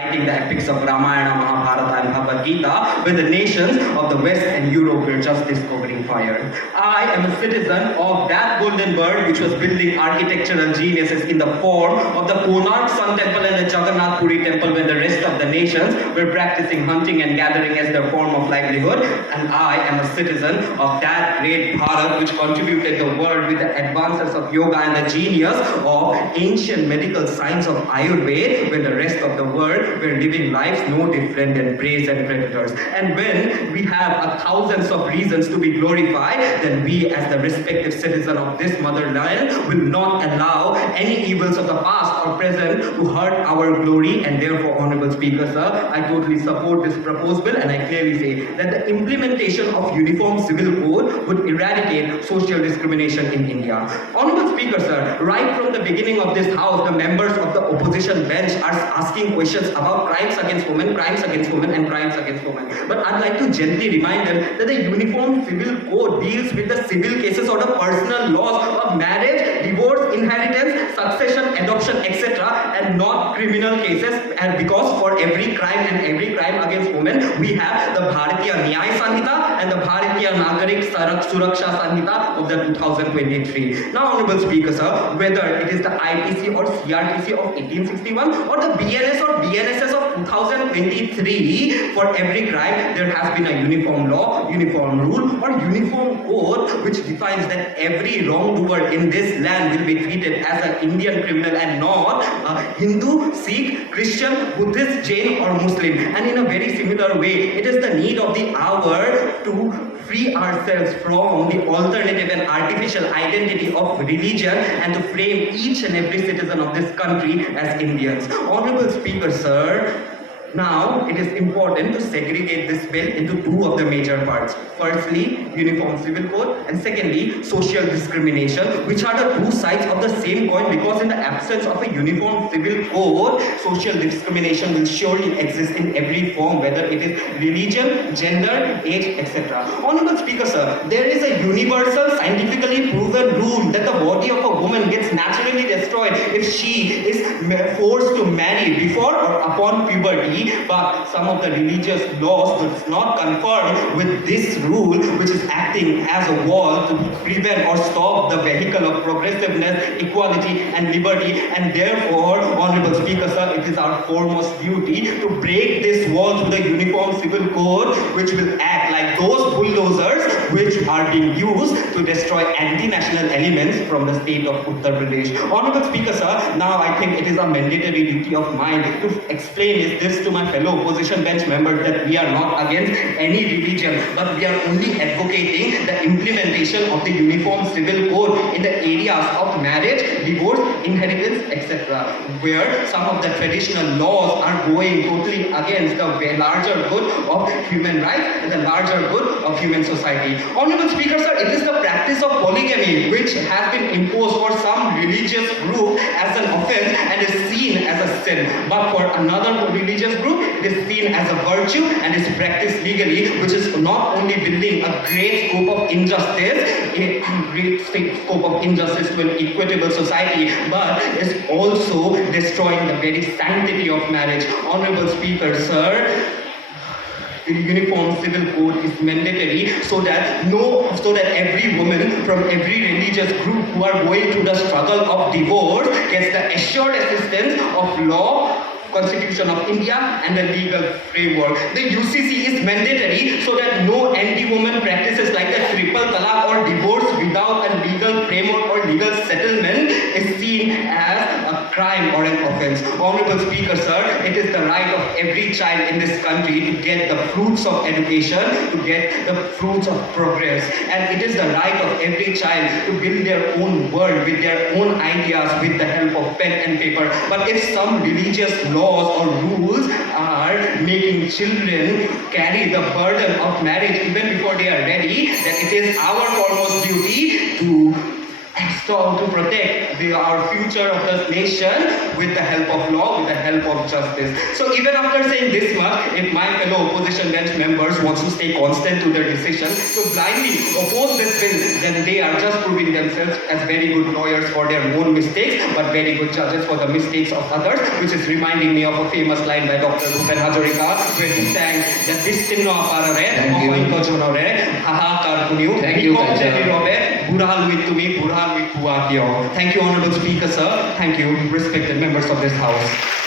writing the epics of Ramayana, Mahabharata, and Bhagavad Gita, where the nations of the West and Europe were just discovering fire. I am a citizen of that golden bird which was building architectural geniuses in the form of the Konark Sun Temple and the Jagannath Puri Temple, when the rest of the nations were practicing hunting and gathering as their form of livelihood. And I am a citizen of that great Bharat which contributed the world with the advances of yoga and the genius of ancient medical science of Ayurveda, when the rest of the world were living lives no different than praise and predators. And when we have thousands of reasons to be glorified, then we as the respective citizen of this motherland will not allow any evils of the past or present to hurt our glory. And therefore, Honorable Speaker, sir, I totally support this proposed bill, and I clearly say that the implementation of uniform civil code would eradicate social discrimination in India. Honorable Speaker, sir, right from the beginning of this house, the members of the opposition bench are asking questions about crimes against women, and crimes against women. But I'd like to gently remind them that the Uniform Civil Code deals with the civil cases or the personal laws of marriage, divorce, inheritance, succession, adoption, etc., and not criminal cases. And because for every crime against women, we have the Bharatiya Nyaya Sanhita and the Bharatiya Nagarik Suraksha Sanhita of the 2023. Now, Honorable Speaker, sir, whether it is the IPC or CRTC of 1861 or the BNS or BNSS of 2023, for every crime there has been a uniform law, uniform rule, or uniform code which defines that every wrongdoer in this land will be treated as an Indian criminal and not a Hindu, Sikh, Christian, Buddhist, Jain, or Muslim. And in a very similar way, it is the need of the hour to free ourselves from the alternative and artificial identity of religion and to frame each and every citizen of this country as Indians. Honorable Speaker, sir, now it is important to segregate this bill into two of the major parts. Firstly, Uniform Civil Code, and secondly, social discrimination, which are the two sides of the same coin, because in the absence of a Uniform Civil Code, social discrimination will surely exist in every form, whether it is religion, gender, age, etc. Honorable Speaker, sir, there is a universal scientifically proven rule that the body of a woman gets naturally destroyed if she is forced to marry before or upon puberty. But some of the religious laws does not conform with this rule, which is acting as a wall to prevent or stop the vehicle of progressiveness, equality, and liberty. And therefore, Honorable Speaker, sir, it is our foremost duty to break this wall through the Uniform Civil Code, which will act like those bulldozers which are being used to destroy anti-national elements from the state of Uttar Pradesh. Honorable Speaker, sir, now I think it is a mandatory duty of mine to explain this to my fellow opposition bench members that we are not against any religion, but we are only advocating the implementation of the Uniform Civil Code in the areas of marriage, divorce, inheritance, etc., where some of the traditional laws are going totally against the larger good of human rights and the larger good of human society. Honorable Speaker, sir, it is the practice of polygamy which has been imposed for some religious group as an offense and is seen as a sin, but for another religious group it is seen as a virtue and is practiced legally, which is not only building a great scope of injustice, to an equitable society, but is also destroying the very sanctity of marriage. Honorable Speaker, sir, the Uniform Civil Code is mandatory so that every woman from every religious group who are going through the struggle of divorce gets the assured assistance of law, Constitution of India, and the legal framework. The UCC is mandatory so that no anti-woman practices like the triple talaq or divorce without a legal framework or legal settlement is seen as a crime or an offense. Honorable Speaker, sir, it is the right of every child in this country to get the fruits of education, to get the fruits of progress, and it is the right of every child to build their own world with their own ideas with the help of pen and paper. But if some religious laws or rules are making children carry the burden of marriage even before they are ready, then it is our foremost duty to so to protect our future of this nation with the help of law, with the help of justice. So even after saying this much, if my fellow opposition bench members wants to stay constant to their decision, to blindly oppose this bill, then they are just proving themselves as very good lawyers for their own mistakes, but very good judges for the mistakes of others, which is reminding me of a famous line by Dr. Bhupen Hazarika, where he sang that this tinno aparare, okoinko jonore, hahakar kunyu, Thank you, bikom Kacha. jenirobe, Burhan with Tumi, Burhan with Puakio. Thank you, Honorable Speaker, sir. Thank you, respected members of this House.